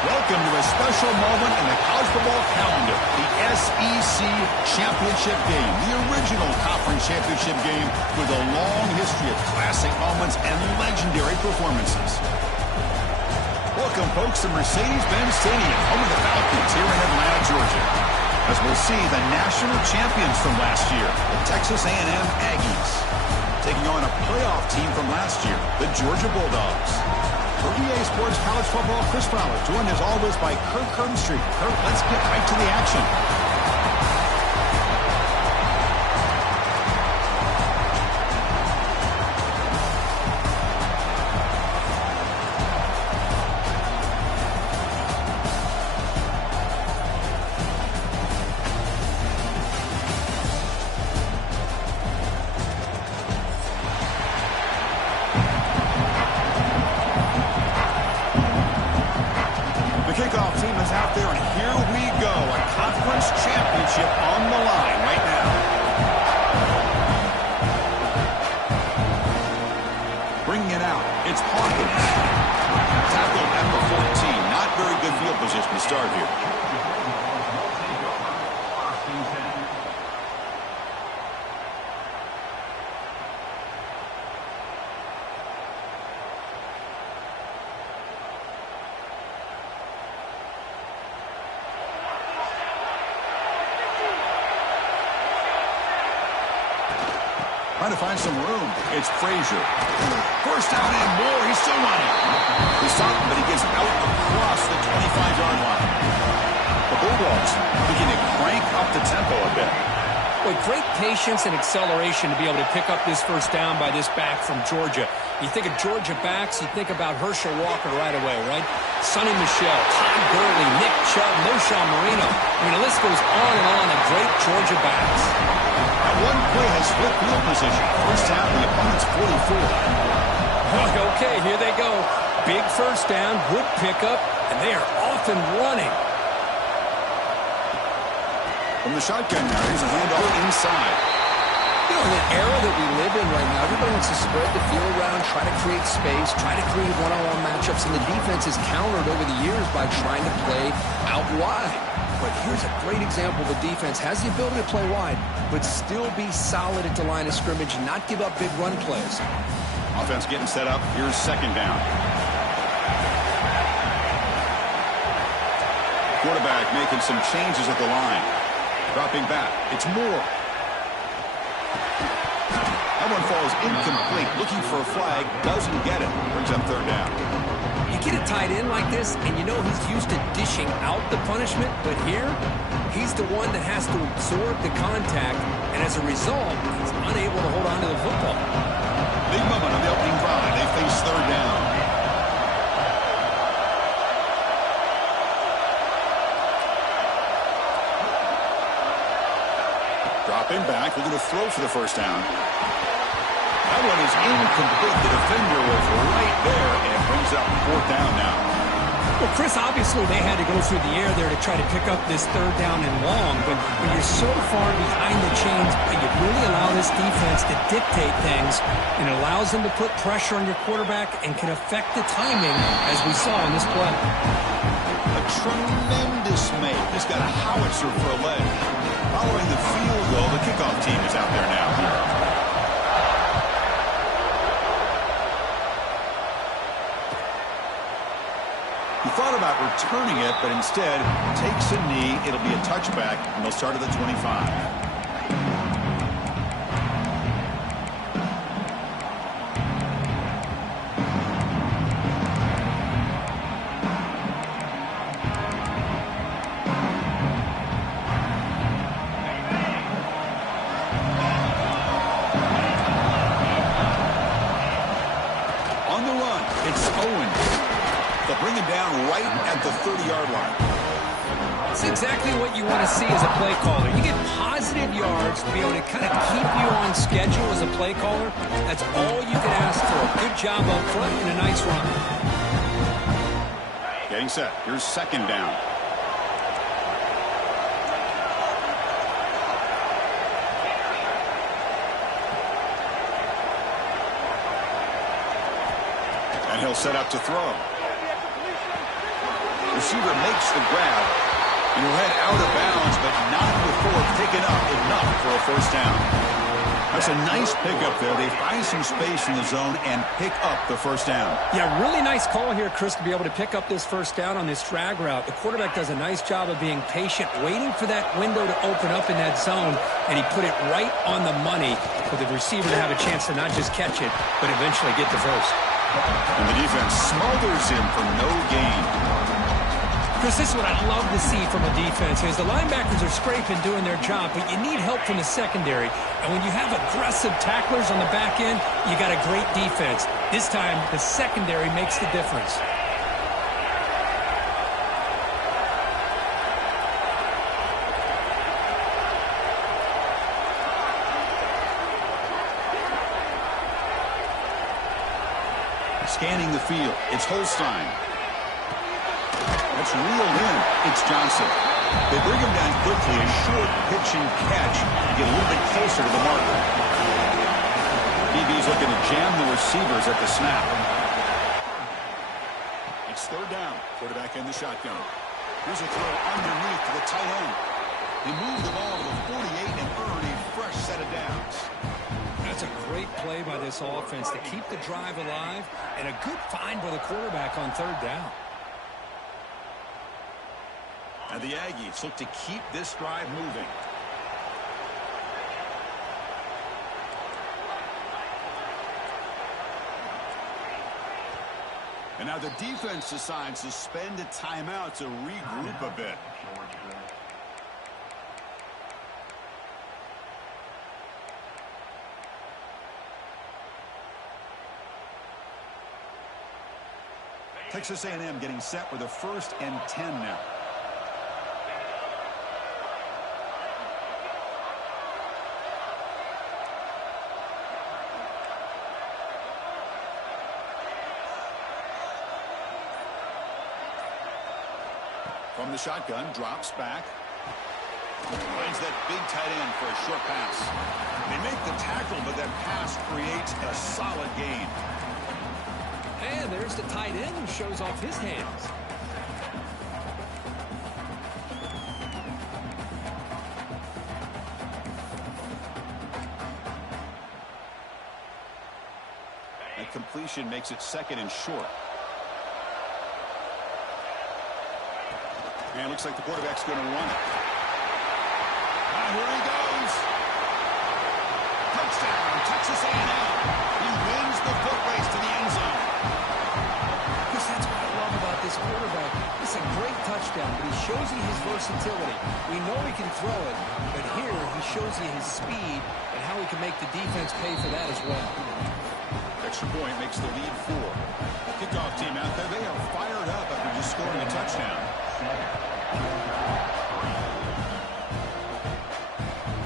Welcome to a special moment in the college football calendar, the SEC Championship Game, the original conference championship game with a long history of classic moments and legendary performances. Welcome, folks, to Mercedes-Benz Stadium, home of the Falcons here in Atlanta, Georgia. As we'll see the national champions from last year, the Texas A&M Aggies, taking on a playoff team from last year, the Georgia Bulldogs. For EA Sports College Football, Chris Fowler, joined as always by Kirk Herbstreit. Kirk, let's get right to the action. Kickoff team is out there, and here we go. A conference championship on the line right now. Bringing it out, it's Hawkins. Tackled at the 14. Not very good field position to start here. Trying to find some room. It's Frazier. First down and more. He's still running. He's stopped, but he gets out across the 25-yard line. The Bulldogs begin to crank up the tempo a bit. With great patience and acceleration to be able to pick up this first down by this back from Georgia. You think of Georgia backs, you think about Herschel Walker right away, right? Sonny Michel, Todd Gurley, Nick Chubb, Moshawn Marino. I mean, the list goes on and on of great Georgia backs. That one play has split field position. First down, the opponent's 44. Okay, here they go. Big first down, good pickup, and they are off and running. From the shotgun now, here's a handoff inside. You know, in the era that we live in right now, everybody wants to spread the field around, try to create space, try to create one-on-one matchups, and the defense is countered over the years by trying to play out wide. But here's a great example. The defense has the ability to play wide, but still be solid at the line of scrimmage and not give up big run plays. Offense getting set up. Here's second down. Quarterback making some changes at the line. Dropping back. It's Moore. That one falls incomplete. Looking for a flag. Doesn't get it. Brings up third down. You get a tight end like this, and you know he's used to dishing out the punishment, but here, he's the one that has to absorb the contact, and as a result, he's unable to hold on to the football. Big moment on the opening drive. They face third down. Dropping back, looking to throw for the first down. That one is incomplete. The defender was right there, and it brings up fourth down now. Well, Chris, obviously they had to go through the air there to try to pick up this third down and long, but when you're so far behind the chains, you really allow this defense to dictate things, and it allows them to put pressure on your quarterback and can affect the timing, as we saw in this play. A tremendous make. He's got a howitzer for a leg. Following the field goal, the kickoff team is out there now. He thought about returning it, but instead takes a knee. It'll be a touchback, and they'll start at the 25. On the run, it's Owens. They'll bring him down right at the 30-yard line. That's exactly what you want to see as a play caller. You get positive yards to be able to kind of keep you on schedule as a play caller. That's all you can ask for. Good job up front and a nice run. Getting set. Here's second down. And he'll set up to throw. Receiver makes the grab. And he'll head out of bounds, but not before picking up enough for a first down. That's a nice pickup there. They find some space in the zone and pick up the first down. Yeah, really nice call here, Chris, to be able to pick up this first down on this drag route. The quarterback does a nice job of being patient, waiting for that window to open up in that zone, and he put it right on the money for the receiver to have a chance to not just catch it, but eventually get the first. And the defense smothers him for no gain. Chris, this is what I love to see from a defense is the linebackers are scraping, doing their job, but you need help from the secondary. And when you have aggressive tacklers on the back end, you got a great defense. This time, the secondary makes the difference. Scanning the field, it's Holstein. That's reeled in. It's Johnson. They bring him down quickly. A short pitch and catch to get a little bit closer to the marker. DB's looking to jam the receivers at the snap. It's third down. Quarterback in the shotgun. Here's a throw underneath to the tight end. He moved the ball to the 48 and earned a fresh set of downs. That's a great play by this offense to keep the drive alive and a good find by the quarterback on third down. And the Aggies look to keep this drive moving. And now the defense decides to spend a timeout to regroup a bit. Texas A&M getting set with a 1st and 10 now. From the shotgun, drops back. Finds that big tight end for a short pass. They make the tackle, but that pass creates a solid gain. And there's the tight end who shows off his hands. That completion makes it 2nd and short. And it looks like the quarterback's going to run it. Here he goes. Touchdown, Texas A&M. He wins the foot race to the end zone. Because that's what I love about this quarterback. It's a great touchdown, but he shows you his versatility. We know he can throw it, but here he shows you his speed and how he can make the defense pay for that as well. Extra point makes the lead 4. Kickoff team out there, they are fired up after just scoring a touchdown.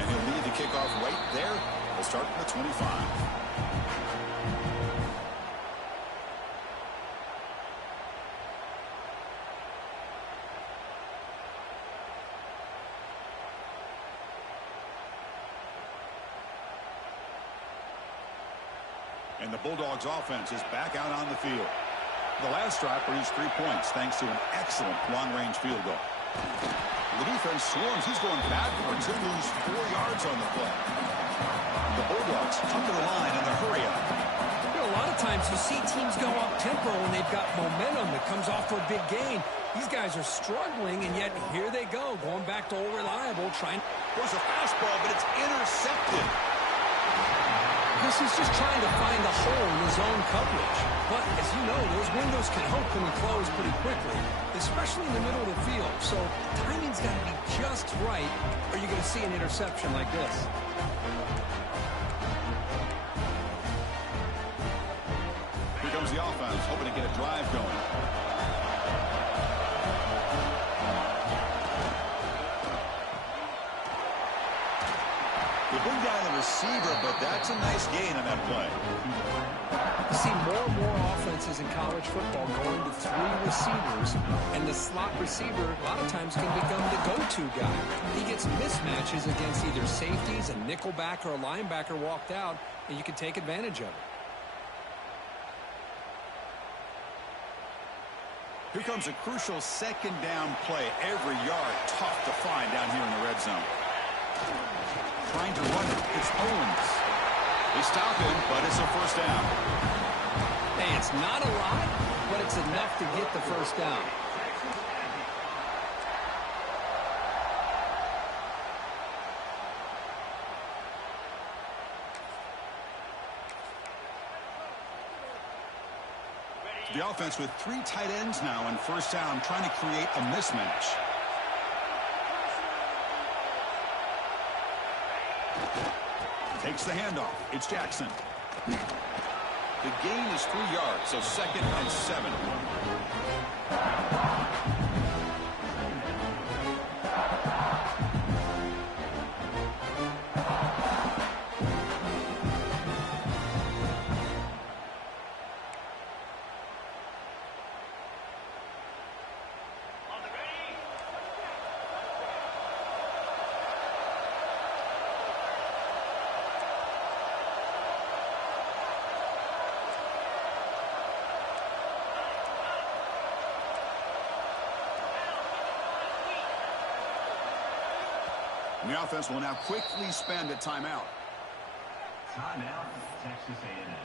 And he'll lead the kickoff right there. We'll start from the 25. And the Bulldogs offense is back out on the field. The last drive produced 3 points thanks to an excellent long-range field goal. The defense swarms. He's going backwards. He'll lose 4 yards on the play. The Bulldogs come to the line and they hurry up. You know, a lot of times you see teams go up-tempo when they've got momentum that comes off for a big gain. These guys are struggling, and yet here they go, going back to old reliable, trying. There's a fastball, but it's intercepted. Because he's just trying to find the hole in his own coverage. But, as you know, those windows can open and close pretty quickly, especially in the middle of the field. So, timing's got to be just right, or you're going to see an interception like this. Here comes the offense, hoping to get a drive going. They bring down the receiver, but that's a nice gain on that play. You see more and more offenses in college football going to 3 receivers, and the slot receiver a lot of times can become the go-to guy. He gets mismatches against either safeties, a nickelback, or a linebacker walked out, and you can take advantage of it. Here comes a crucial second down play. Every yard tough to find down here in the red zone. Trying to run it. It's Owens. They stop him, but it's a first down. Hey, it's not a lot, but it's enough to get the first down. The offense with 3 tight ends now in first down, trying to create a mismatch. Takes the handoff. It's Jackson. The gain is 3 yards, so 2nd and 7. The offense will now quickly spend a timeout. Timeout, Texas A&M.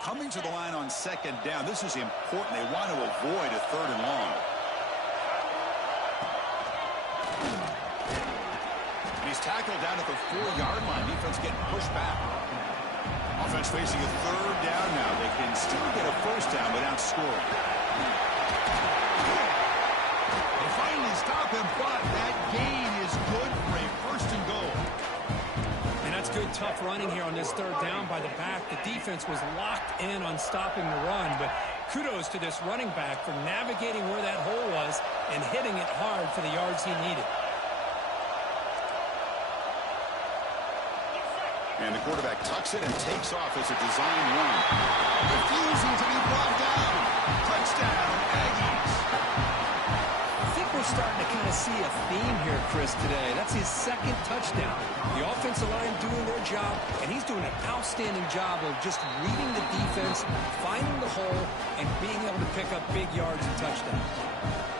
Coming to the line on 2nd down. This is important. They want to avoid a 3rd and long. He's tackled down at the 4-yard line. Defense getting pushed back. Offense facing a 3rd down now. They can still get a first down without scoring. They finally stop him, but that gain is good for a 1st and goal. And that's good, tough running here on this 3rd down by the back. The defense was locked in on stopping the run, but kudos to this running back for navigating where that hole was and hitting it hard for the yards he needed. And the quarterback tucks it and takes off as a design run. Refusing to be brought down. Touchdown, Aggies. I think we're starting to kind of see a theme here, Chris, today. That's his 2nd touchdown. The offensive line doing their job, and he's doing an outstanding job of just reading the defense, finding the hole, and being able to pick up big yards and touchdowns.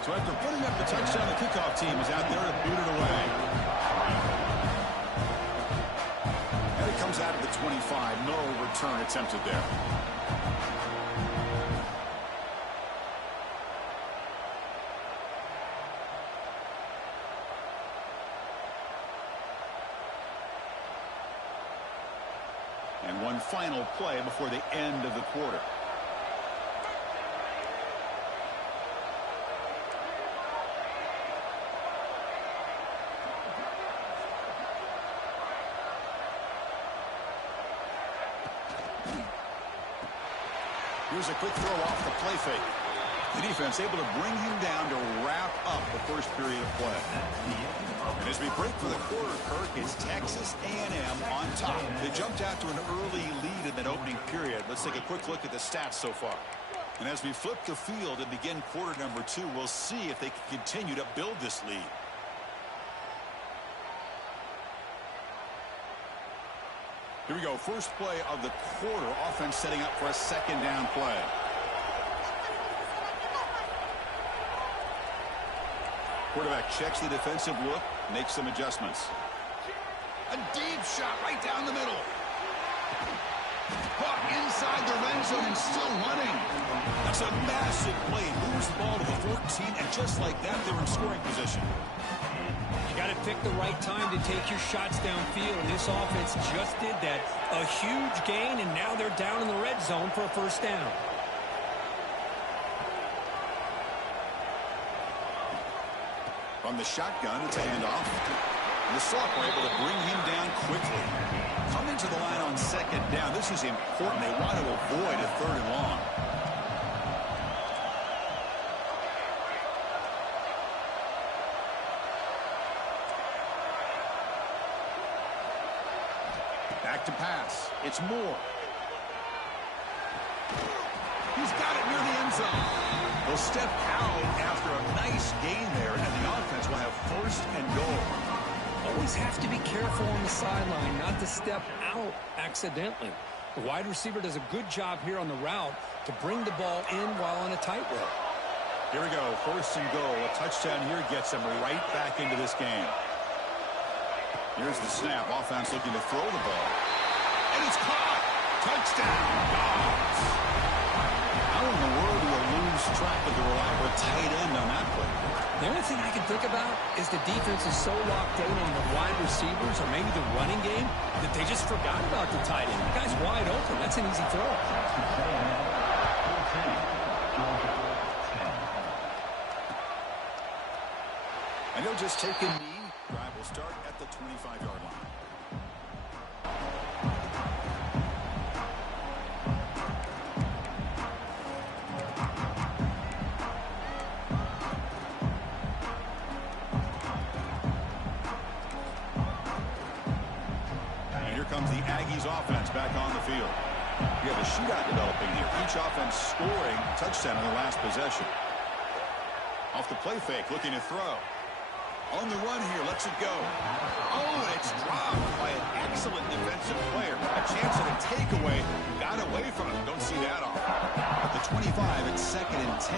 So after putting up the touchdown, the kickoff team is out there to boot it away. Comes out of the 25. No return attempted there. And one final play before the end of the quarter. Here's a quick throw off the play fake. The defense able to bring him down to wrap up the first period of play. And as we break for the quarter, Kirk, it's Texas A&M on top. They jumped out to an early lead in that opening period. Let's take a quick look at the stats so far. And as we flip the field and begin quarter number 2, we'll see if they can continue to build this lead. Here we go. First play of the quarter. Offense setting up for a 2nd down play. Quarterback checks the defensive look, makes some adjustments. A deep shot right down the middle. Caught inside the red zone and still running. That's a massive play. Moves the ball to the 14, and just like that, they're in scoring position. You got to pick the right time to take your shots downfield, and this offense just did that. A huge gain, and now they're down in the red zone for a first down. From the shotgun, it's a handoff. And the Sock were able to bring him down quickly. Coming to the line on 2nd down. This is important. They want to avoid a 3rd and long. Back to pass. It's Moore. He's got it near the end zone. The They'll step out after a nice gain there, and the offense will have first and goal. Always have to be careful on the sideline not to step out accidentally. The wide receiver does a good job here on the route to bring the ball in while on a tightrope. Here we go, first and goal. A touchdown here gets them right back into this game. Here's the snap. Offense looking to throw the ball. And it's caught. Touchdown, Dogs. How in the world do you lose track of the reliable tight end on that play? The only thing I can think about is the defense is so locked in on the wide receivers or maybe the running game that they just forgot about the tight end. The guy's wide open. That's an easy throw. And he'll just take a knee. Drive will start at the 25-yard line. And here comes the Aggies offense back on the field. We have a shootout developing here. Each offense scoring a touchdown in the last possession. Off the play fake, looking to throw. On the run here, lets it go. Oh, and it's dropped by an excellent defensive player. A chance at a takeaway. Got away from him. Don't see that often. At the 25, it's 2nd and 10.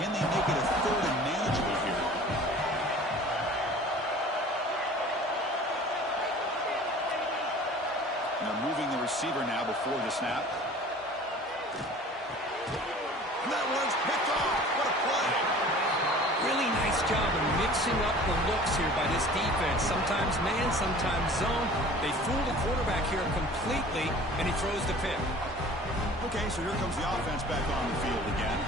Can they make it a 3rd and manageable here? Now moving the receiver now before the snap. And that one's picked off. What a play. Really nice job of mixing up the looks here by this defense. Sometimes man, sometimes zone. They fool the quarterback here completely, and he throws the pick. Okay, so here comes the offense back on the field again.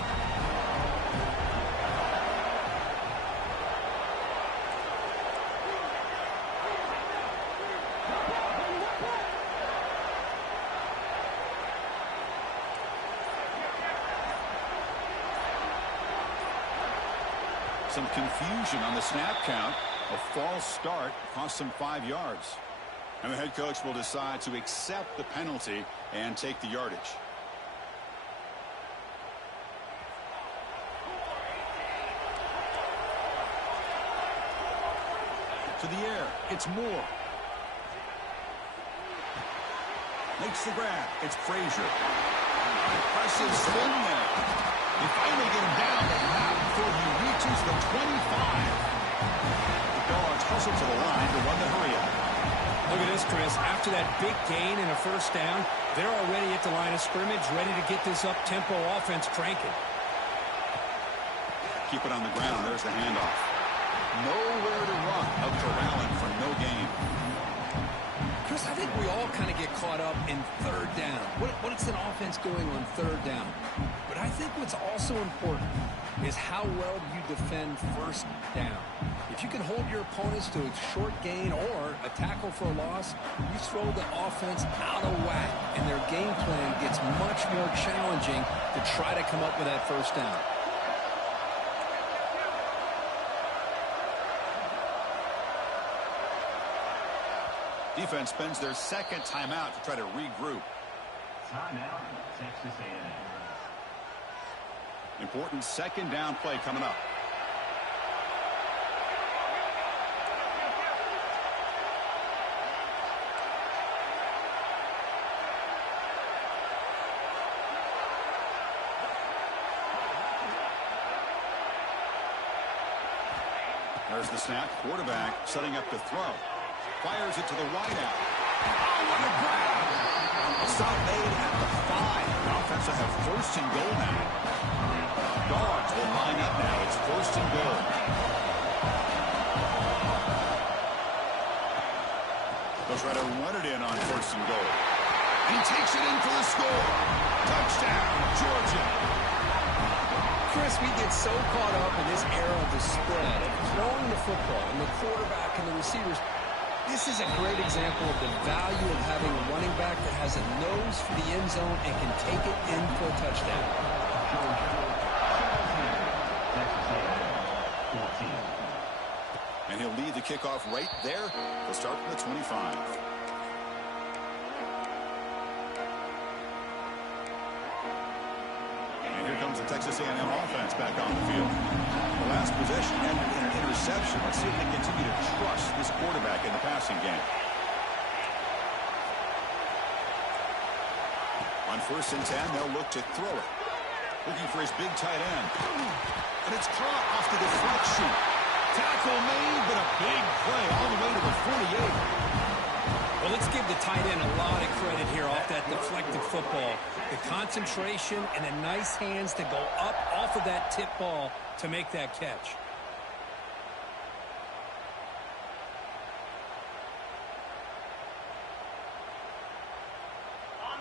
Some confusion on the snap count. A false start cost them 5 yards. And the head coach will decide to accept the penalty and take the yardage. To the air, it's Moore. Makes the grab. It's Frazier. Impressive swing there. They finally get him down, but not before he reaches the 25. The Dogs hustle to the line to run the hurry-up. Look at this, Chris. After that big gain and a first down, they're already at the line of scrimmage, ready to get this up-tempo offense cranking. Keep it on the ground. There's the handoff. Nowhere to run. Out to Allen for no gain. Chris, I think we all kind of get caught up in 3rd down. What is an offense doing on 3rd down? But I think what's also important is how well you defend 1st down. If you can hold your opponents to a short gain or a tackle for a loss, you throw the offense out of whack, and their game plan gets much more challenging to try to come up with that 1st down. Defense spends their 2nd timeout to try to regroup. Timeout, Texas A&M. Important 2nd down play coming up. There's the snap. Quarterback setting up to throw. Fires it to the wideout. Oh, what a grab! A stop made at the 5. The offense will have 1st and goal now. Dogs will line up now. It's 1st and goal. They'll try to run it in on 1st and goal. And he takes it in for the score. Touchdown, Georgia. Chris, we get so caught up in this era of the spread, of throwing the football, and the quarterback and the receivers. This is a great example of the value of having a running back that has a nose for the end zone and can take it in for a touchdown. And he'll lead the kickoff right there. They'll start from the 25. And here comes the Texas A&M offense back on the field. The last possession ended in an interception. Let's see if they continue to trust this quarterback in the passing game. On 1st and 10, they'll look to throw it. Looking for his big tight end. And it's caught off the deflection. Tackle made, but a big play all the way to the 48. Well, let's give the tight end a lot of credit here off that deflected football. The concentration and the nice hands to go up off of that tip ball to make that catch.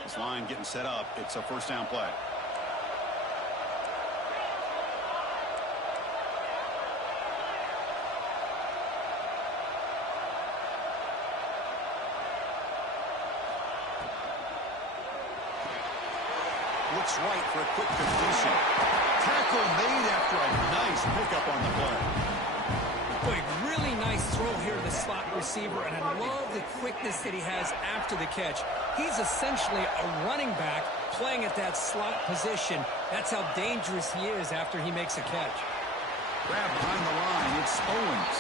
This line getting set up. It's a 1st down play. Looks right for a quick completion. Tackle made after a nice pickup on the play. Boy, really nice throw here to the slot receiver, and I love the quickness that he has after the catch. He's essentially a running back playing at that slot position. That's how dangerous he is after he makes a catch. Grab behind the line. It's Owens.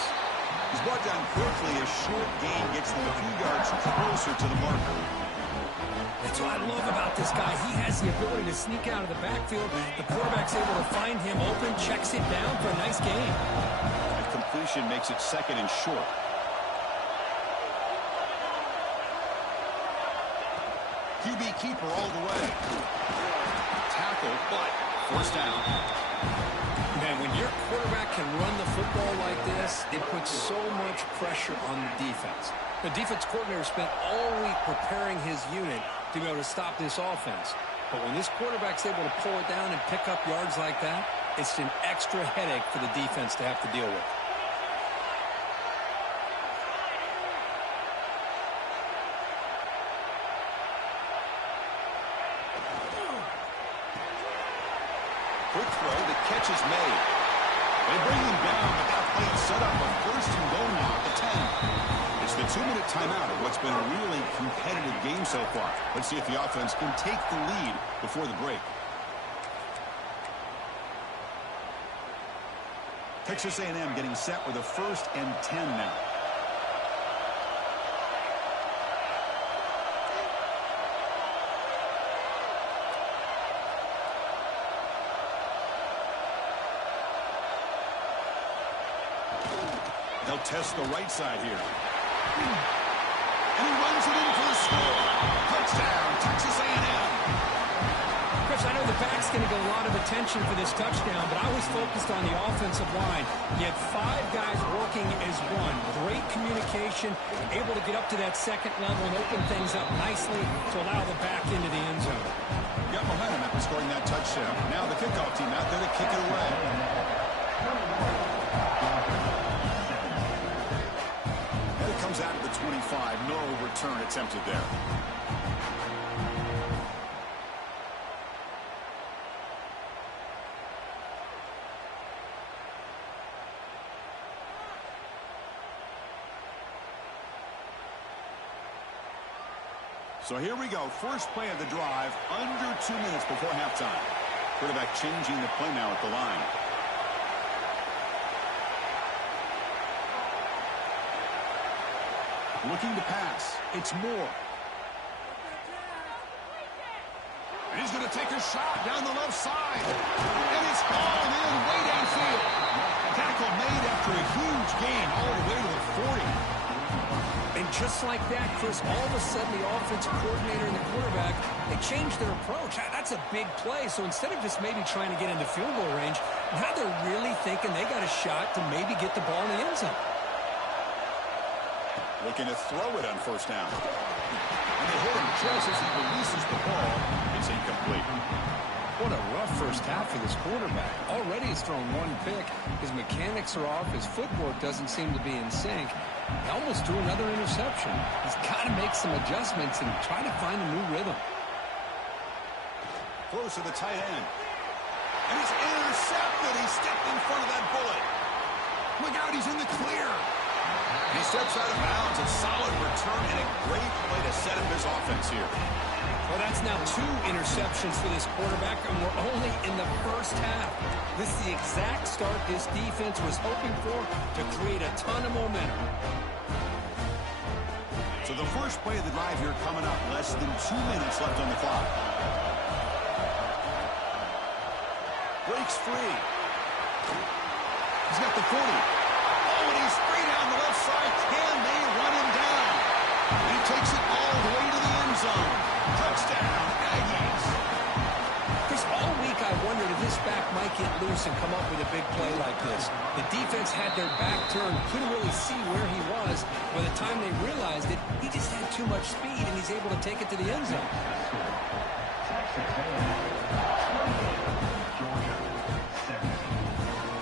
He's brought down quickly. A short gain gets them a few yards closer to the marker. That's what I love about this guy. He has the ability to sneak out of the backfield. The quarterback's able to find him open, checks it down for a nice gain. A completion makes it 2nd and short. QB keeper all the way. Tackle, but 1st down. Man, when your quarterback can run the football like this, it puts so much pressure on the defense. The defense coordinator spent all week preparing his unit to be able to stop this offense. But when this quarterback's able to pull it down and pick up yards like that, it's an extra headache for the defense to have to deal with. Quick throw, the catch is made. They bring him down, but that play set up a 1st and goal now at the 10. It's the 2-minute timeout of what's been a really competitive game so far. Let's see if the offense can take the lead before the break. Texas A&M getting set with a 1st and 10 now. They'll test the right side here. And he runs it in for the score. Touchdown, Texas A&M. Chris, I know the back's going to get a lot of attention for this touchdown, but I was focused on the offensive line. You had 5 guys working as one. Great communication, able to get up to that 2nd level and open things up nicely to allow the back into the end zone. Got momentum after scoring that touchdown. Now the kickoff team out there to kick it away. Comes out of the 25. No return attempted there. So here we go. First play of the drive, under 2 minutes before halftime. Quarterback changing the play now at the line. Looking to pass. It's Moore. And he's going to take a shot down the left side. And it's hauled in way downfield. Tackle made after a huge gain all the way to the 40. And just like that, Chris, all of a sudden the offensive coordinator and the quarterback, they changed their approach. That's a big play. So instead of just maybe trying to get into field goal range, now they're really thinking they got a shot to maybe get the ball in the end zone. Looking to throw it on 1st down. And they hit him just as he releases the ball. It's incomplete. What a rough first half for this quarterback. Already he's thrown 1 pick. His mechanics are off. His footwork doesn't seem to be in sync. He almost threw another interception. He's got to make some adjustments and try to find a new rhythm. Close to the tight end. And he's intercepted. He stepped in front of that bullet. Look out, he's in the clear. He steps out of bounds. A solid return and a great way to set up his offense here. Well, that's now 2 interceptions for this quarterback, and we're only in the first half. This is the exact start this defense was hoping for to create a ton of momentum. So the first play of the drive here coming up, less than 2 minutes left on the clock. Breaks free. He's got the 40. Oh, and he's free down the left side. Can they run him down? He takes it all the way to the end zone. Touchdown, Aggies. Chris, all week I wondered if this back might get loose and come up with a big play like this. The defense had their back turned, couldn't really see where he was. By the time they realized it, he just had too much speed, and he's able to take it to the end zone.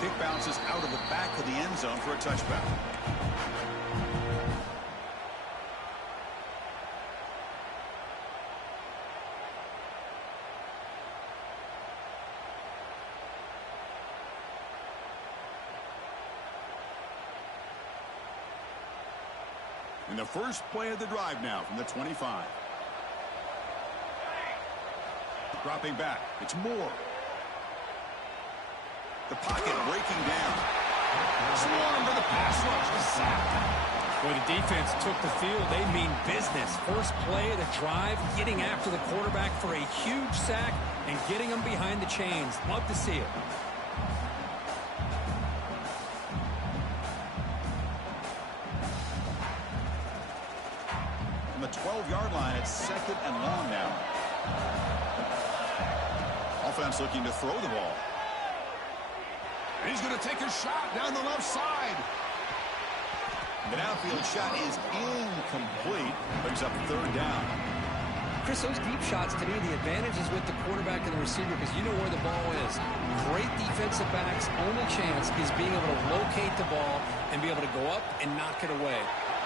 Kick bounces out of the back of the end zone for a touchback. In the first play of the drive now from the 25. Dropping back. It's Moore. The pocket breaking down. Swarm to the pass rush. A sack. Boy, the defense took the field. They mean business. First play of the drive, getting after the quarterback for a huge sack and getting him behind the chains. Love to see it. On the 12-yard line, it's second and long now. Offense looking to throw the ball. He's going to take a shot down the left side. The downfield shot is incomplete. Brings up third down. Chris, those deep shots, to me, the advantage is with the quarterback and the receiver because you know where the ball is. Great defensive backs' only chance is being able to locate the ball and be able to go up and knock it away.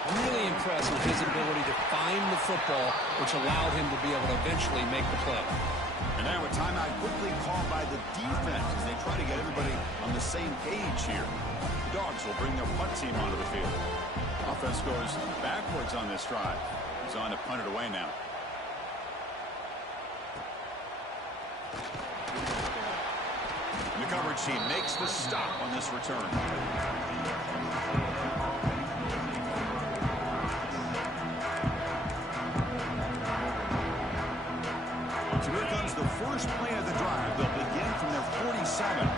Really impressed with his ability to find the football, which allowed him to be able to eventually make the play. And now a timeout quickly called by the defense as they try to get everybody on the same page here. The Dogs will bring their punt team onto the field. Offense goes backwards on this drive. He's on to punt it away now. And the coverage team makes the stop on this return. So here comes the first play of the drive. They'll begin from their 47.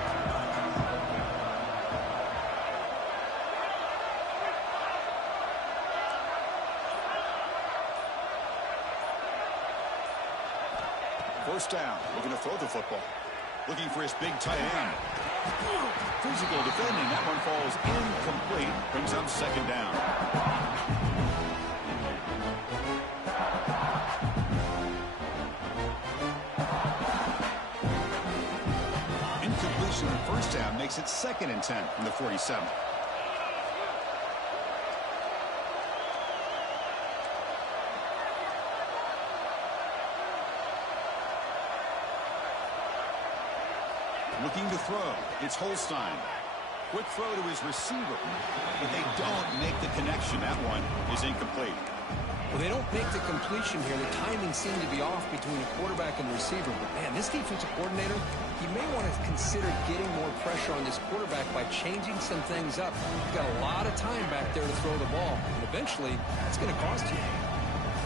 First down, looking to throw the football. Looking for his big tight end. Physical defending. That one falls incomplete. Brings up second down. Incompletion on first down makes it 2nd and 10 from the 47. Looking to throw. It's Holstein. Quick throw to his receiver. But they don't make the connection. That one is incomplete. Well, they don't make the completion here. The timing seemed to be off between the quarterback and the receiver. But, man, this defensive coordinator, he may want to consider getting more pressure on this quarterback by changing some things up. He's got a lot of time back there to throw the ball. And eventually, that's going to cost you.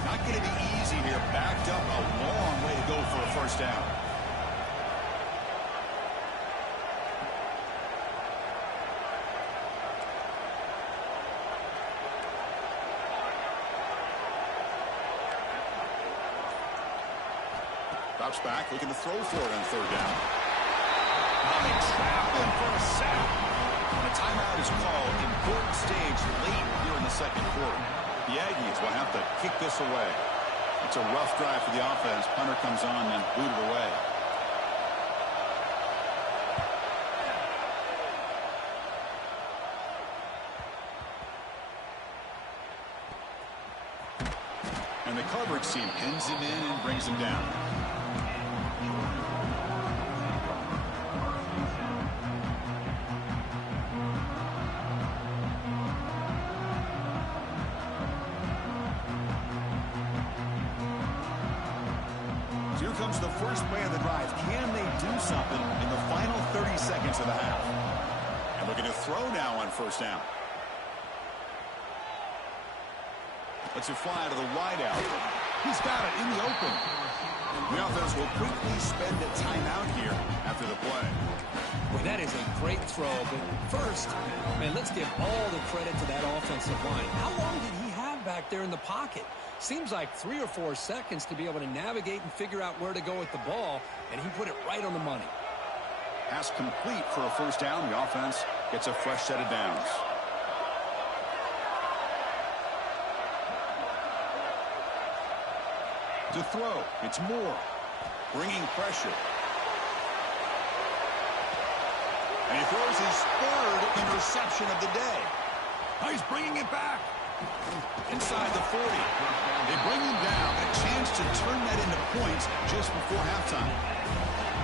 Not going to be easy here. Backed up a long way to go for a first down. Drops back, looking to throw for it on third down. Oh, they trap him for a sack. And a timeout is called. Important stage late here in the second quarter. The Aggies will have to kick this away. It's a rough drive for the offense. Punter comes on and booted away. And the coverage team pins him in and brings him down. comes the first play of the drive. Can they do something in the final 30 seconds of the half? And looking to throw now on first down. Lets it fly to the wideout. He's got it in the open. The offense will quickly spend a timeout here after the play. Boy, that is a great throw. But first, man, let's give all the credit to that offensive line. How long did he have back there in the pocket? Seems like 3 or 4 seconds to be able to navigate and figure out where to go with the ball, and he put it right on the money. Pass complete for a first down. The offense gets a fresh set of downs. To throw, it's Moore, bringing pressure. And he throws his third interception of the day. Oh, he's bringing it back. Inside the 40. They bring him down. A chance to turn that into points just before halftime.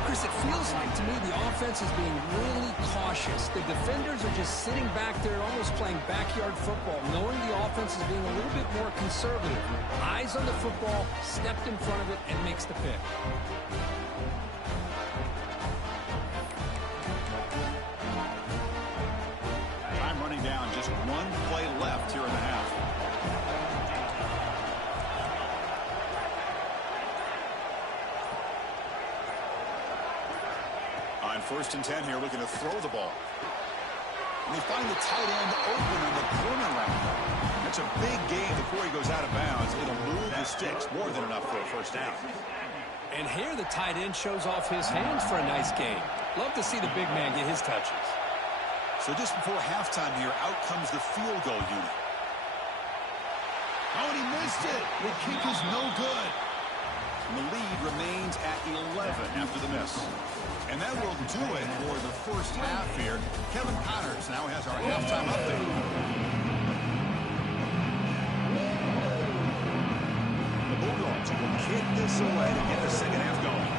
Chris, it feels like to me the offense is being really cautious. The defenders are just sitting back there almost playing backyard football, knowing the offense is being a little bit more conservative. Eyes on the football, stepped in front of it, and makes the pick. Time running down, just one play left here in the half. On 1st and 10 here, looking to throw the ball. And they find the tight end open on the corner route. That's a big gain before he goes out of bounds. It'll move the sticks, more than enough for a first down. And here the tight end shows off his hands for a nice gain. Love to see the big man get his touches. So just before halftime here, out comes the field goal unit. Oh, and he missed it. The kick is no good. And the lead remains at 11 after the miss. And that will do it for the first half here. Kevin Connors now has our halftime update. The Bulldogs will kick this away to get the second half going.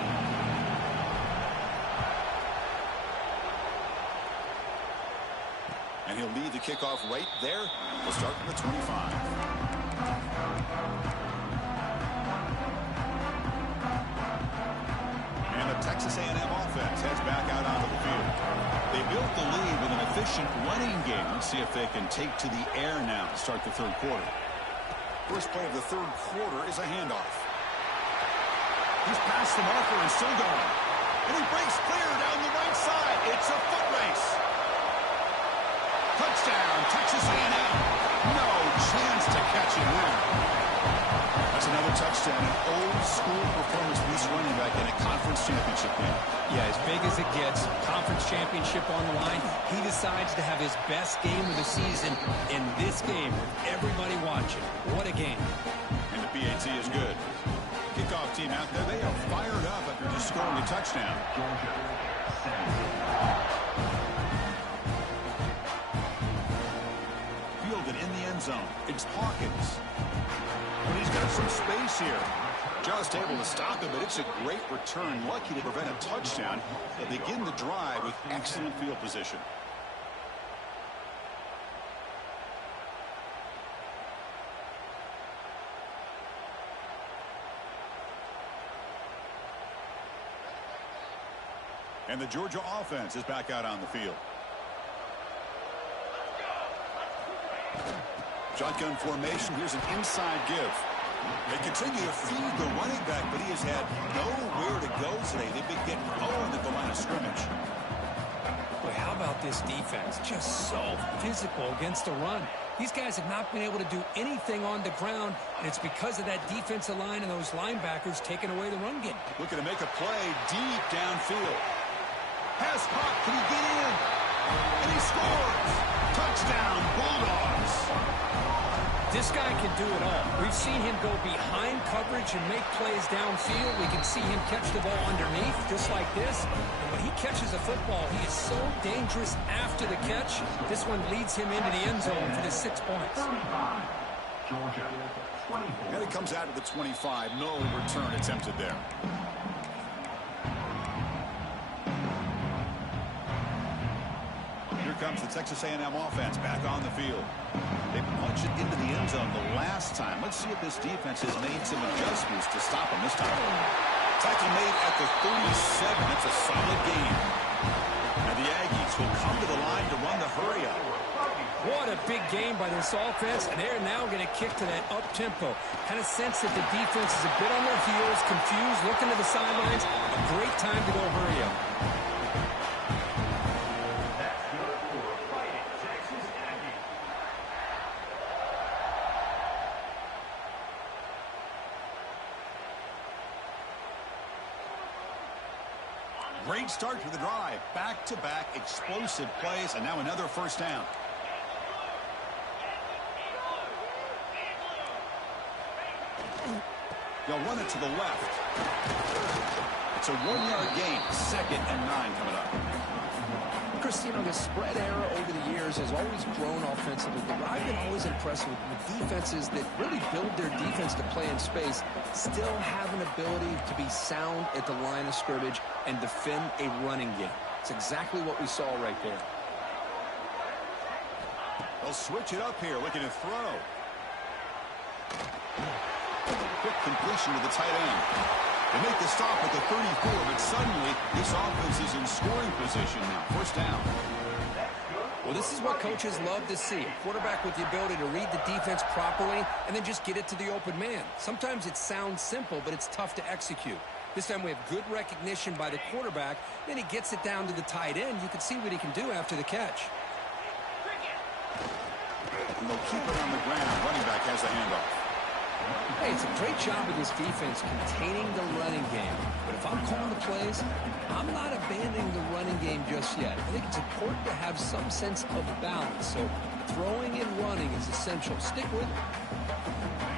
And he'll lead the kickoff right there. We'll start from the 25. Texas A&M offense heads back out onto the field. They built the lead with an efficient running game. Let's see if they can take to the air now to start the third quarter. First play of the third quarter is a handoff. He's past the marker and still going. And he breaks clear down the right side. It's a foot race. Touchdown, Texas A&M. No chance to catch him there. That's another touchdown, an old-school performance from this running back in a conference championship game. Yeah, as big as it gets, conference championship on the line, he decides to have his best game of the season in this game with everybody watching. What a game. And the PAT is good. Kickoff team out there, they are fired up after just scoring a touchdown. Fielded in the end zone. It's Hawkins. But he's got some space here. Just able to stop him, but it's a great return. Lucky to prevent a touchdown. They begin the drive with excellent field position. And the Georgia offense is back out on the field. Shotgun formation. Here's an inside give. They continue to feed the running back, but he has had nowhere to go today. They've been getting going at the line of scrimmage. Boy, how about this defense? Just so physical against the run. These guys have not been able to do anything on the ground, and it's because of that defensive line and those linebackers taking away the run game. Looking to make a play deep downfield. Pass caught. Can he get in? And he scores. Touchdown, Bulldogs. This guy can do it all. We've seen him go behind coverage and make plays downfield. We can see him catch the ball underneath, just like this. And when he catches a football, he is so dangerous after the catch. This one leads him into the end zone for the 6 points. Georgia, 24. And it comes out of the 25. No return attempted there. Here comes the Texas A&M offense back on the field. They punch it into the end zone the last time. Let's see if this defense has made some adjustments to stop him this time. Tackle made at the 37. That's a solid gain. And the Aggies will come to the line to run the hurry up. What a big game by this offense, and they're now going to kick to that up-tempo. Kind of sense that the defense is a bit on their heels, confused, looking to the sidelines. A great time to go hurry up. That's good for Fighting Texas Aggies. Great start to the drive. Back-to-back explosive plays, and now another first down. They'll run it to the left. It's a 1-yard gain. 2nd and 9 coming up. Chris, you know, the spread era over the years has always grown offensively, but I've been always impressed with defenses that really build their defense to play in space, still have an ability to be sound at the line of scrimmage and defend a running game. It's exactly what we saw right there. They'll switch it up here, looking to throw. Quick completion to the tight end. They make the stop at the 34, but suddenly this offense is in scoring position now. First down. Well, this is what coaches love to see. A quarterback with the ability to read the defense properly and then just get it to the open man. Sometimes it sounds simple, but it's tough to execute. This time we have good recognition by the quarterback. Then he gets it down to the tight end. You can see what he can do after the catch. And they'll keep it on the ground. Running back has the handoff. Hey, it's a great job of this defense containing the running game. But if I'm calling the plays, I'm not abandoning the running game just yet. I think it's important to have some sense of balance. So throwing and running is essential. Stick with it.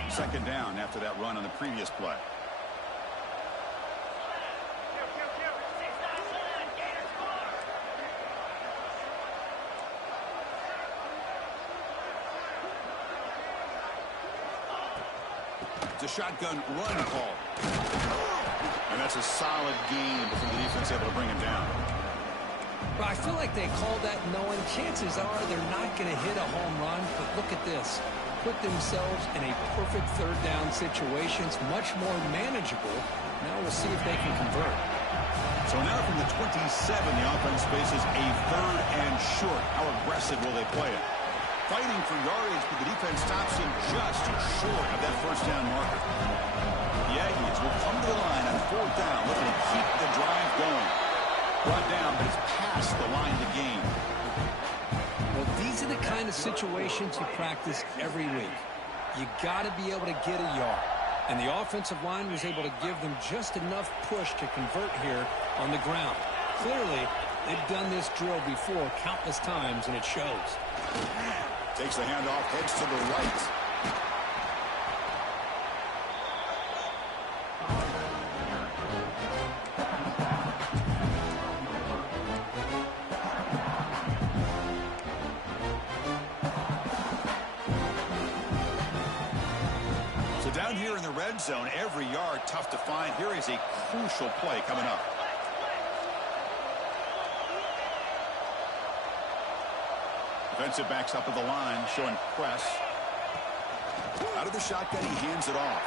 2nd down after that run on the previous play. It's a shotgun run call. And that's a solid gain before the defense able to bring him down. Well, I feel like they called that knowing chances are they're not going to hit a home run. But look at this. Put themselves in a perfect 3rd down situation. It's much more manageable. Now we'll see if they can convert. So now from the 27, the offense faces a 3rd and short. How aggressive will they play it? Fighting for yardage, but the defense stops him just short of that first down marker. The Aggies will come to the line on 4th down, looking to keep the drive going. Brought down, but it's past the line to gain. Well, these are the kind of situations you practice every week. You got to be able to get a yard. And the offensive line was able to give them just enough push to convert here on the ground. Clearly, they've done this drill before countless times, and it shows. Takes the handoff, heads to the right. So down here in the red zone, every yard tough to find. Here is a crucial play coming up. Defensive backs up at the line, showing press. Out of the shotgun, he hands it off.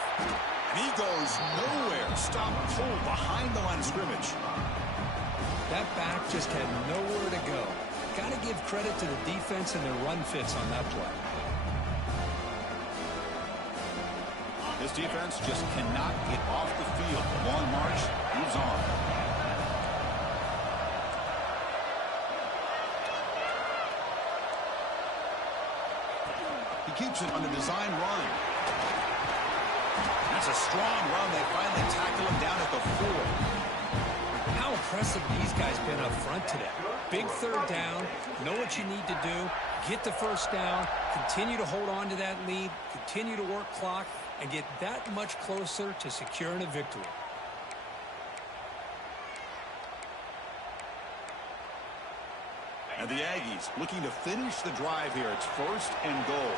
And he goes nowhere. Stop cold behind the line of scrimmage. That back just had nowhere to go. Got to give credit to the defense and their run fits on that play. This defense just cannot get off the field. The long march moves on. He keeps it on the design run. That's a strong run. They finally tackle him down at the 4. How impressive these guys been up front today. Big 3rd down. Know what you need to do. Get the first down. Continue to hold on to that lead. Continue to work clock. And get that much closer to securing a victory. And the Aggies looking to finish the drive here. It's 1st and goal.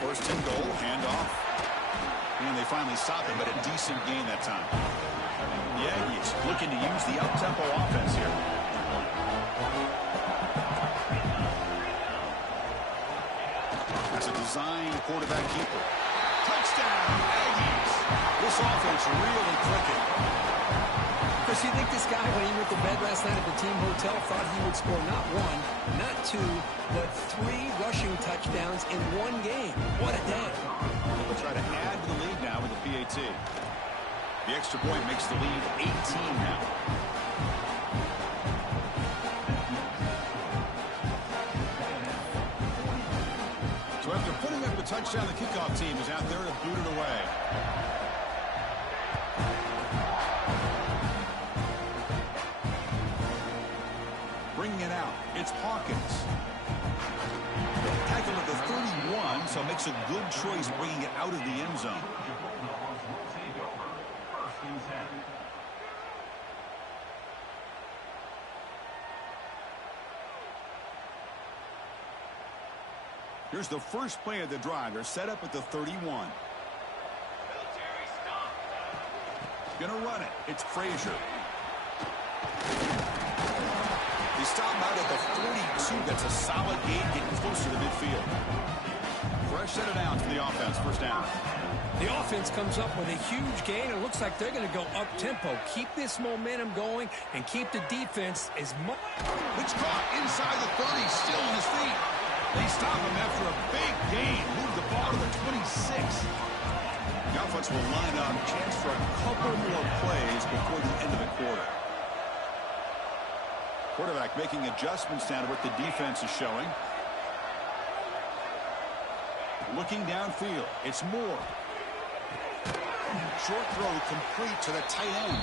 First and goal, handoff. And they finally stop him, but a decent gain that time. The Aggies looking to use the up-tempo offense here. a designed quarterback keeper. Touchdown, Aggies. This offense really clicking. Chris, you think this guy, when he went to bed last night at the team hotel, thought he would score not one, not two, but 3 rushing touchdowns in one game? What a day. They'll try to add to the lead now with the PAT. The extra point makes the lead 18 now. So after putting up a touchdown, the kickoff team is out there to boot it away. Bringing it out, it's Hawkins. Tackled at the 31, so makes a good choice bringing it out of the end zone. Here's the first play of the drive. They're set up at the 31. Gonna run it. It's Frazier. They stop out at the 42. That's a solid gain, getting closer to midfield. Fresh set of downs for the offense. First down. The offense comes up with a huge gain. It looks like they're going to go up-tempo. Keep this momentum going and keep the defense as much. It's caught inside the 30, still on his feet. They stop him after a big gain. Move the ball to the 26. The offense will line up. Chance for a couple more plays before the end of the quarter. Quarterback making adjustments down to what the defense is showing. Looking downfield. It's Moore. Short throw complete to the tight end.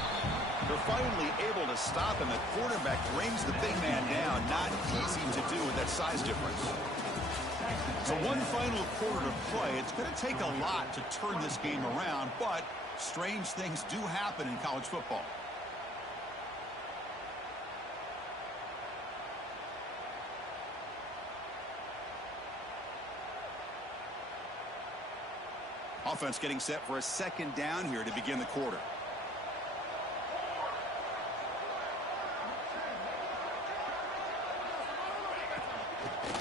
They're finally able to stop him. The quarterback brings the big man down. Not easy to do with that size difference. So one final quarter to play. It's going to take a lot to turn this game around, but strange things do happen in college football. Offense getting set for a second down here to begin the quarter.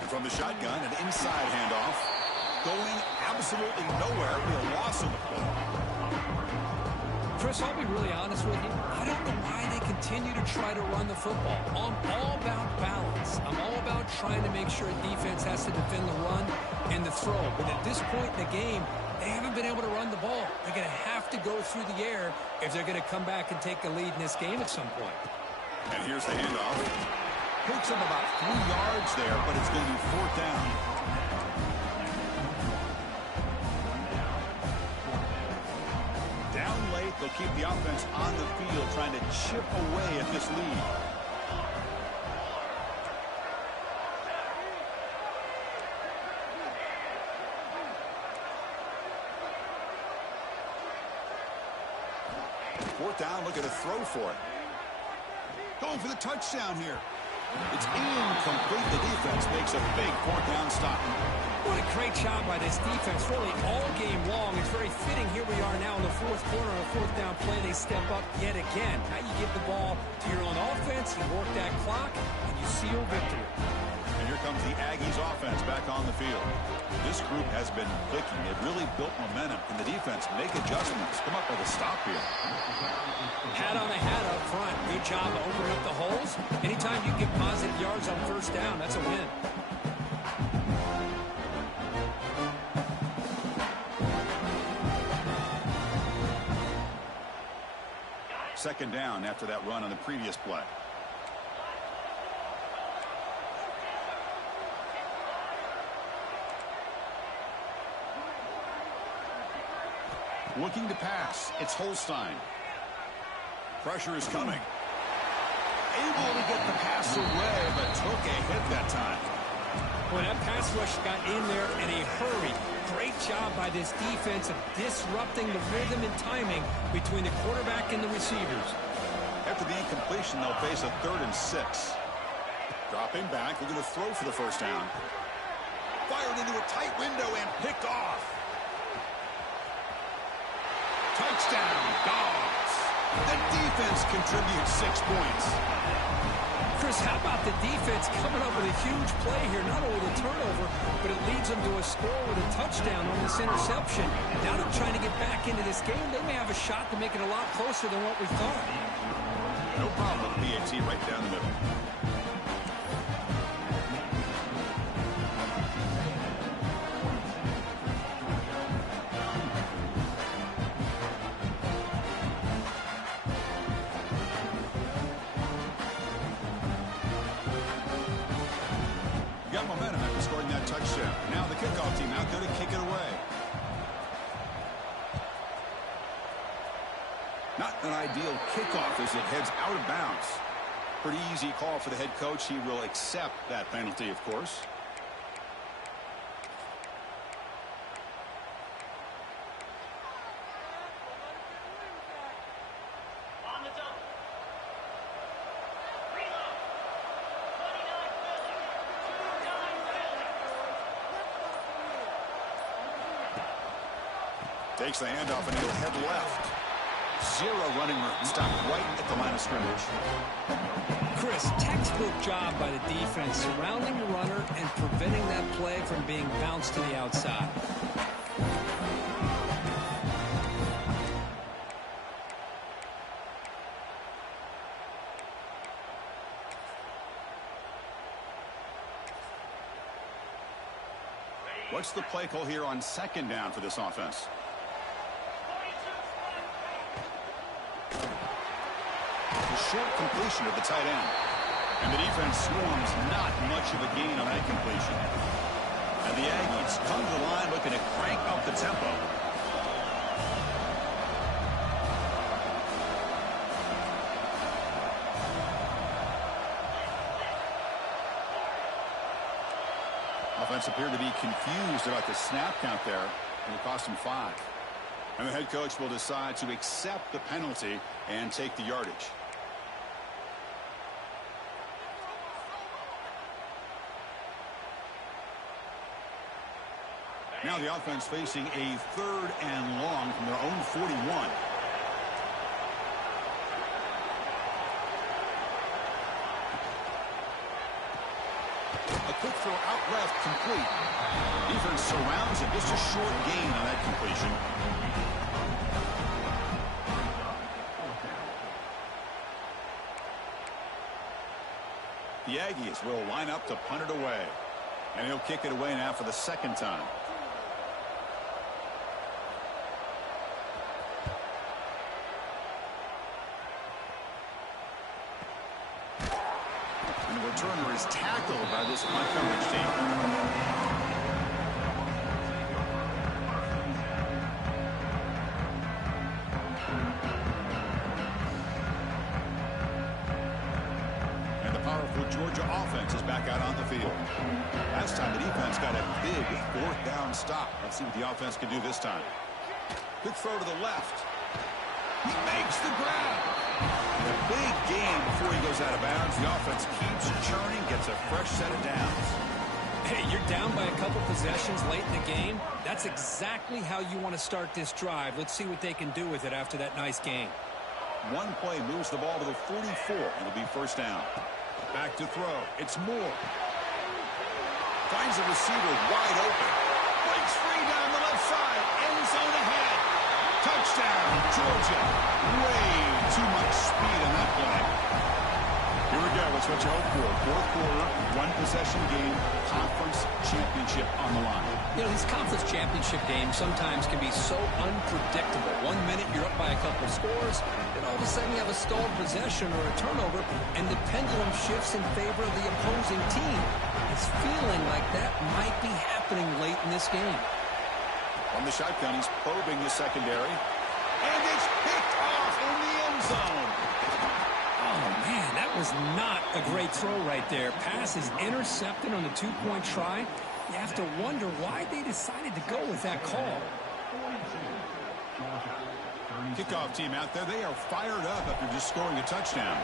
From the shotgun, an inside handoff. Going absolutely nowhere. Real loss of the play. Chris, I'll be really honest with you. I don't know why they continue to try to run the football. I'm all about balance. I'm all about trying to make sure a defense has to defend the run and the throw. But at this point in the game, they haven't been able to run the ball. They're going to have to go through the air if they're going to come back and take the lead in this game at some point. And here's the handoff. Picks up about 3 yards there, but it's going to be 4th down. Down late, they'll keep the offense on the field, trying to chip away at this lead. Fourth down, look at a throw for it. Going for the touchdown here. It's incomplete. The defense makes a big 4th down stop. What a great job by this defense, really all game long. It's very fitting. Here we are now in the 4th quarter on a 4th down play. They step up yet again. Now you give the ball to your own offense, you work that clock, and you seal victory. And here comes the Aggies offense back on the field. This group has been clicking. They've really built momentum. And the defense make adjustments. Come up with a stop here. Hat on a hat up front. Good job of opening up the holes. Anytime you get positive yards on 1st down, that's a win. Second down after that run on the previous play. Looking to pass. It's Holstein. Pressure is coming. Able to get the pass away, but took a hit that time. When that pass rush got in there in a hurry, great job by this defense of disrupting the rhythm and timing between the quarterback and the receivers. After the incompletion, they'll face a 3rd and 6. Dropping back, they're going to throw for the 1st down. Fired into a tight window and picked off. Touchdown, Dogs. The defense contributes 6 points. Chris, how about the defense coming up with a huge play here? Not only the turnover, but it leads them to a score with a touchdown on this interception. Now they're trying to get back into this game. They may have a shot to make it a lot closer than what we thought. No problem with PAT right down the middle. Got momentum after scoring that touchdown. Now the kickoff team out there to kick it away. Not an ideal kickoff as it heads out of bounds. Pretty easy call for the head coach. He will accept that penalty, of course. On the double. Reload. 29 Philly. 2-9 Philly. Takes the handoff and he'll head left. Zero running room. Stop right at the line of scrimmage. Chris, textbook job by the defense surrounding the runner and preventing that play from being bounced to the outside. What's the play call here on second down for this offense? Short completion of the tight end. And the defense swarms not much of a gain on that completion. And the Aggies come to the line looking to crank up the tempo. Offense appeared to be confused about the snap count there, and it cost him 5. And the head coach will decide to accept the penalty and take the yardage. Now the offense facing a 3rd and long from their own 41. A quick throw out left, complete. Defense surrounds it. Just a short gain on that completion. The Aggies will line up to punt it away. And he'll kick it away now for the 2nd time. And the returner is tackled by this punt coverage team. And the powerful Georgia offense is back out on the field. Last time the defense got a big 4th down stop. Let's see what the offense can do this time. Quick throw to the left. He makes the grab. And a big gain before he goes out of bounds. The offense keeps churning, gets a fresh set of downs. Hey, you're down by a couple possessions late in the game. That's exactly how you want to start this drive. Let's see what they can do with it after that nice game. One play moves the ball to the 44. It'll be 1st down. Back to throw. It's Moore. Finds a receiver wide open. Breaks free down the left side. End zone ahead. Touchdown, Georgia. Way too much speed on that play. Here we go. It's what you hope for. 4th quarter, 1-possession game, conference championship on the line. You know, these conference championship games sometimes can be so unpredictable. 1 minute you're up by a couple of scores, then all of a sudden you have a stalled possession or a turnover, and the pendulum shifts in favor of the opposing team. It's feeling like that might be happening late in this game. From the shotgun, he's probing the secondary. And it's picked off in the end zone. Oh, man, that was not a great throw right there. Pass is intercepted on the 2-point try. You have to wonder why they decided to go with that call. Kickoff team out there. They are fired up after just scoring a touchdown.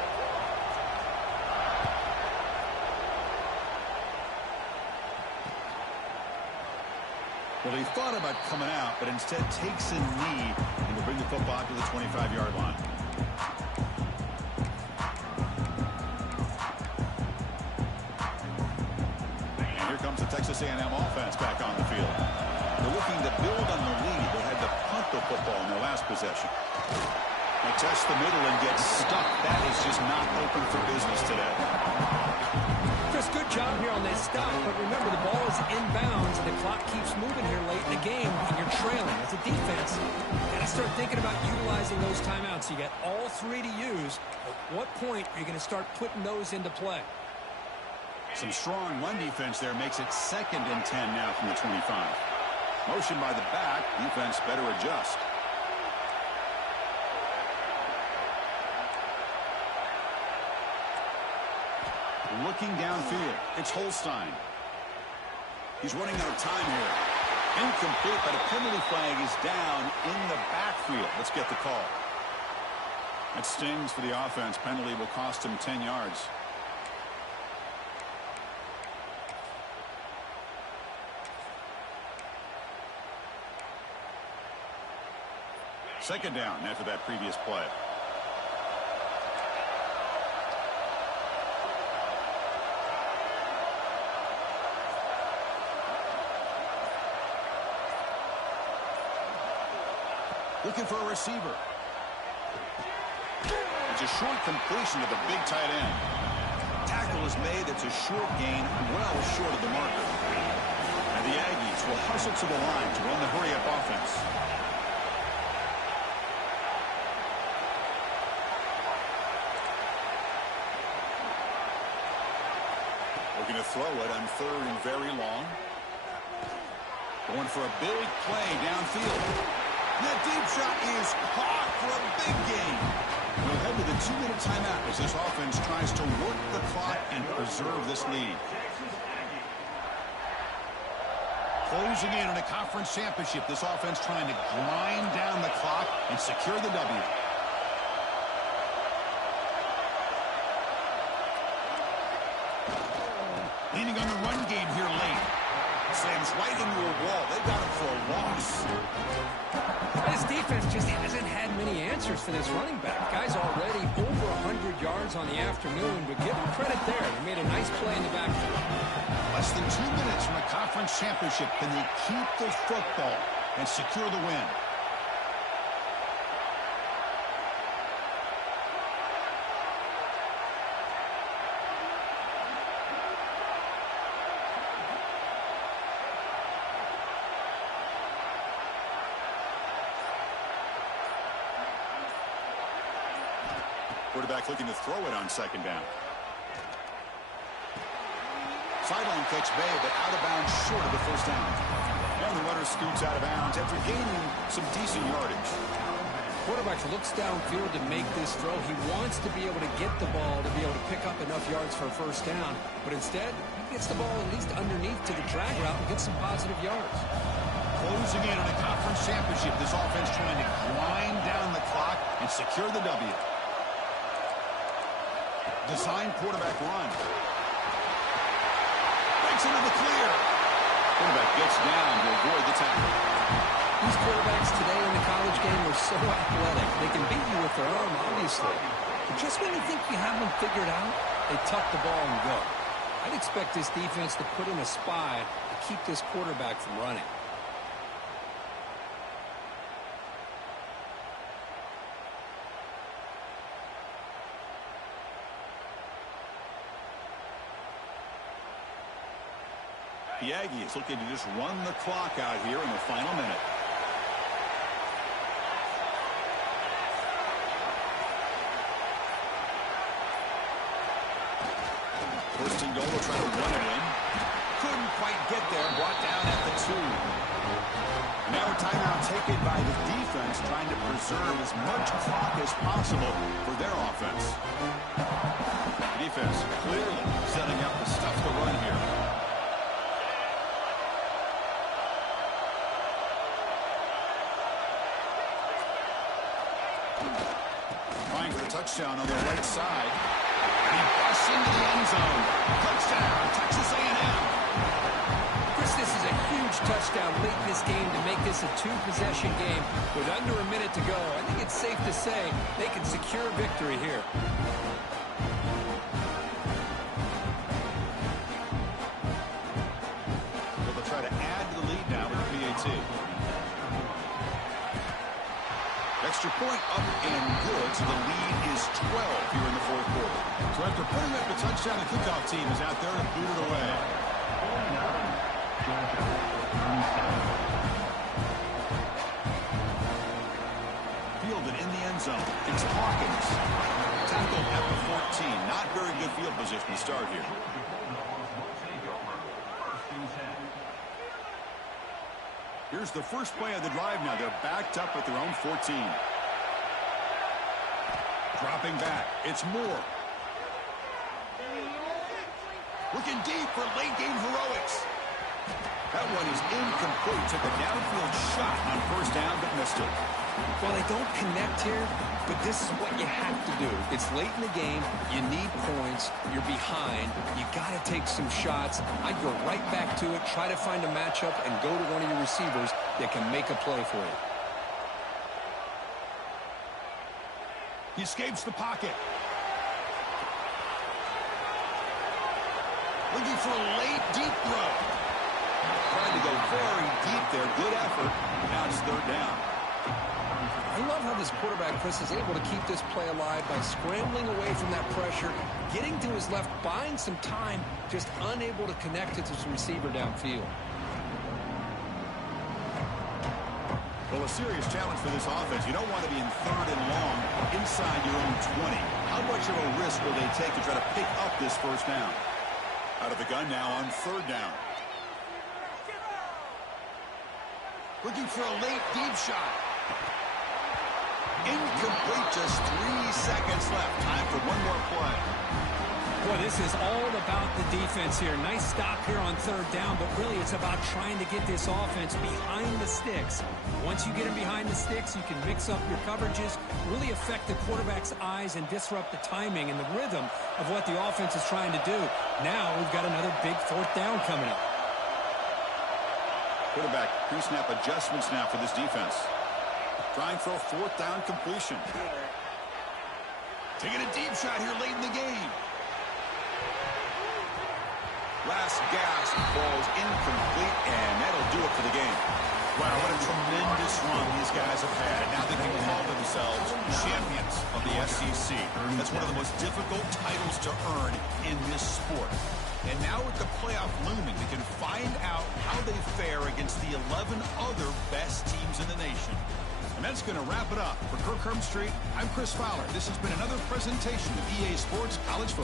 Well, he thought about coming out, but instead takes a knee and will bring the football to the 25-yard line. defense back on the field. They're looking to build on the lead. They had to punt the football in their last possession. They test the middle and get stuck. That is just not open for business today. Chris, good job here on this stop, but remember the ball is inbounds and the clock keeps moving here late in the game and you're trailing. As a defense, you got to start thinking about utilizing those timeouts. You got all three to use. At what point are you going to start putting those into play? Some strong run defense there makes it 2nd and 10 now from the 25. Motion by the back. Defense better adjust. Looking downfield. It's Holstein. He's running out of time here. Incomplete, but a penalty flag is down in the backfield. Let's get the call. That stings for the offense. Penalty will cost him 10 yards. Second down after that previous play. Looking for a receiver. It's a short completion to the big tight end. Tackle is made. It's a short gain, well short of the marker. And the Aggies will hustle to the line to run the hurry-up offense. Looking to throw it on 3rd and very long. Going for a big play downfield. That deep shot is caught for a big gain. We'll head to the 2-minute timeout as this offense tries to work the clock and preserve this lead. Closing in on a conference championship, this offense trying to grind down the clock and secure the W. Leaning on the run game here late. Slams right into a wall. They got him for a loss. This defense just hasn't had many answers for this running back. Guy's already over 100 yards on the afternoon, but give him credit there. He made a nice play in the backfield. Less than 2 minutes from a conference championship. Can they keep the football and secure the win? Quarterback looking to throw it on 2nd down. Sideline catch made, but out of bounds short of the 1st down. And the runner scoots out of bounds after gaining some decent yardage. Quarterback looks downfield to make this throw. He wants to be able to get the ball to be able to pick up enough yards for a 1st down. But instead, he gets the ball at least underneath to the drag route and gets some positive yards. Closing in on a conference championship, this offense trying to grind down the clock and secure the W. Design quarterback run. Breaks into the clear. Quarterback gets down to avoid the tackle. These quarterbacks today in the college game are so athletic. They can beat you with their arm, obviously. But just when you think you have them figured out, they tuck the ball and go. I'd expect this defense to put in a spy to keep this quarterback from running. The Aggies looking to just run the clock out here in the final minute. First and goal, will try to run it in. Couldn't quite get there, brought down at the 2. Now a timeout taken by the defense, trying to preserve as much clock as possible for their offense. Defense clearly setting up to stuff the run here. Trying for a touchdown on the right side. He busts into the end zone. Touchdown, Texas A&M. Chris, this is a huge touchdown late in this game to make this a 2-possession game with under a minute to go. I think it's safe to say they can secure victory here. They'll try to extra point up and good, so the lead is 12 here in the fourth quarter. So after putting up the touchdown, the kickoff team is out there to boot it away. Fielded in the end zone. It's Hawkins. Tackled at the 14. Not very good field position to start here. Here's the first play of the drive now. They're backed up at their own 14. Dropping back. It's Moore. Looking deep for late-game heroics. That one is incomplete. Took a downfield shot on first down, but missed it. Well, they don't connect here, but this is what you have to do. It's late in the game. You need points. You're behind. You got to take some shots. I'd go right back to it, try to find a matchup, and go to one of your receivers that can make a play for you. He escapes the pocket. Looking for a late, deep throw. Trying to go very deep there. Good effort. Now it's third down. I love how this quarterback, Chris, is able to keep this play alive by scrambling away from that pressure, getting to his left, buying some time, just unable to connect it to his receiver downfield. Well, a serious challenge for this offense. You don't want to be in third and long inside your own 20. How much of a risk will they take to try to pick up this first down? Out of the gun now on third down. Looking for a late deep shot. Incomplete, just 3 seconds left. Time for one more play. Boy, this is all about the defense here. Nice stop here on third down, but really it's about trying to get this offense behind the sticks. Once you get them behind the sticks, you can mix up your coverages, really affect the quarterback's eyes and disrupt the timing and the rhythm of what the offense is trying to do. Now we've got another big fourth down coming up. Quarterback pre-snap adjustments now for this defense. Trying for a fourth down completion. Taking a deep shot here late in the game. Last gasp falls incomplete, and that'll do it for the game. Wow, what a tremendous run these guys have had. And now they can call themselves champions of the SEC. That's one of the most difficult titles to earn in this sport. And now with the playoff looming, we can find out how they fare against the 11 other best teams in the nation. And that's going to wrap it up. For Kirk Herbstreit, I'm Chris Fowler. This has been another presentation of EA Sports College Football.